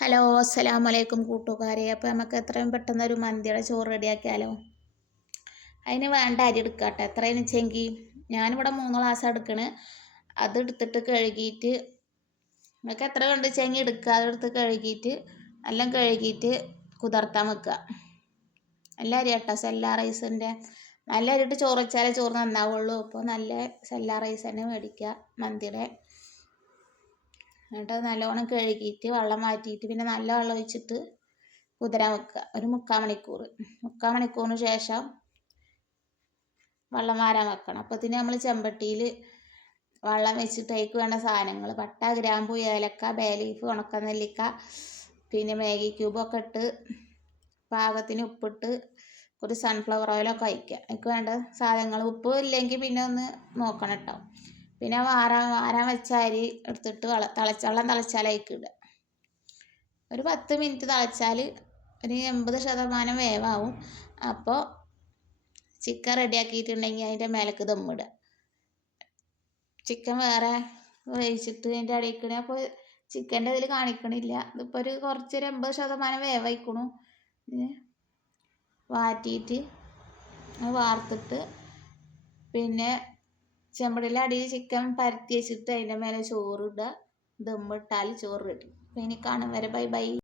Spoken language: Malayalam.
ഹലോ അസ്സലാമലൈക്കും കൂട്ടുകാരെ. അപ്പോൾ നമുക്ക് എത്രയും പെട്ടെന്ന് ഒരു മന്തിയുടെ ചോറ് റെഡിയാക്കിയാലോ? അതിന് വേണ്ട അരി എടുക്കട്ടെ. എത്രയെന്ന് വെച്ചെങ്കിൽ ഞാനിവിടെ 3 ഗ്ലാസ് എടുക്കണ്. അത് എടുത്തിട്ട് കഴുകിയിട്ട് നിങ്ങൾക്ക് എത്ര കണ്ട് വെച്ചെങ്കിൽ എടുക്കുക. അതെടുത്ത് കഴുകിയിട്ട് എല്ലാം കഴുകിയിട്ട് കുതിർത്താൻ വെക്കുക. നല്ല അരി കേട്ടോ, സെല്ല റൈസിൻ്റെ. നല്ല അരിയിട്ട് ചോറ് വെച്ചാലേ ചോറ് നന്നാവുള്ളൂ. അപ്പോൾ നല്ല സെല്ല റൈസ് തന്നെ മേടിക്കുക മന്തിയുടെ. എന്നിട്ട് നല്ലോണം കഴുകിയിട്ട് വെള്ളം മാറ്റിയിട്ട് പിന്നെ നല്ല വെള്ളം ഒഴിച്ചിട്ട് കുതിരാൻ വെക്കുക. ഒരു 3/4 മണിക്കൂറിന് ശേഷം വെള്ളം വാരാൻ വെക്കണം. അപ്പത്തിന് നമ്മൾ ചെമ്പട്ടിയിൽ വെള്ളം വെച്ചിട്ട് അതിലേക്ക് വേണ്ട സാധനങ്ങൾ പട്ട, ഗ്രാമ്പു, ഏലക്ക, ബേ ലീഫ്, ഉണക്കനെല്ലിക്ക, പിന്നെ മാഗി ക്യൂബൊക്കെ ഇട്ട് പാകത്തിന് ഉപ്പിട്ട് ഒരു സൺഫ്ലവർ ഓയിലൊക്കെ ഒഴിക്കുക. അതിലേക്ക് വേണ്ട സാധനങ്ങൾ. ഉപ്പ് ഇല്ലെങ്കിൽ പിന്നെ ഒന്ന് നോക്കണം കേട്ടോ. പിന്നെ വാരാൻ വെച്ച അരി എടുത്തിട്ട് വെള്ളം തിളച്ചാൽ അതിലേക്ക് ഇടുക. ഒരു 10 മിനിറ്റ് തിളച്ചാൽ ഒരു 80% വേവാവും. അപ്പോൾ ചിക്കൻ റെഡിയാക്കിയിട്ടുണ്ടെങ്കിൽ അതിൻ്റെ മേലേക്ക് ദമ്മിടുക. ചിക്കൻ വേറെ വേവിച്ചിട്ട് അതിൻ്റെ അടിയിക്കണ. അപ്പോൾ ചിക്കൻ്റെ ഇതിൽ കാണിക്കണില്ല. ഇതിപ്പോൾ കുറച്ചൊരു 80% വേവായിക്കണു. വാറ്റിയിട്ട് വാർത്തിട്ട് പിന്നെ ചെമ്പടിയിലെ അടിയിൽ ചിക്കൻ പരത്തി വെച്ചിട്ട് അതിൻ്റെ മേലെ ചോറിടുക. ദമ്മിട്ടാൽ ചോറ് റെഡി. അപ്പോൾ ഇനി കാണും വരെ ബൈ ബൈ.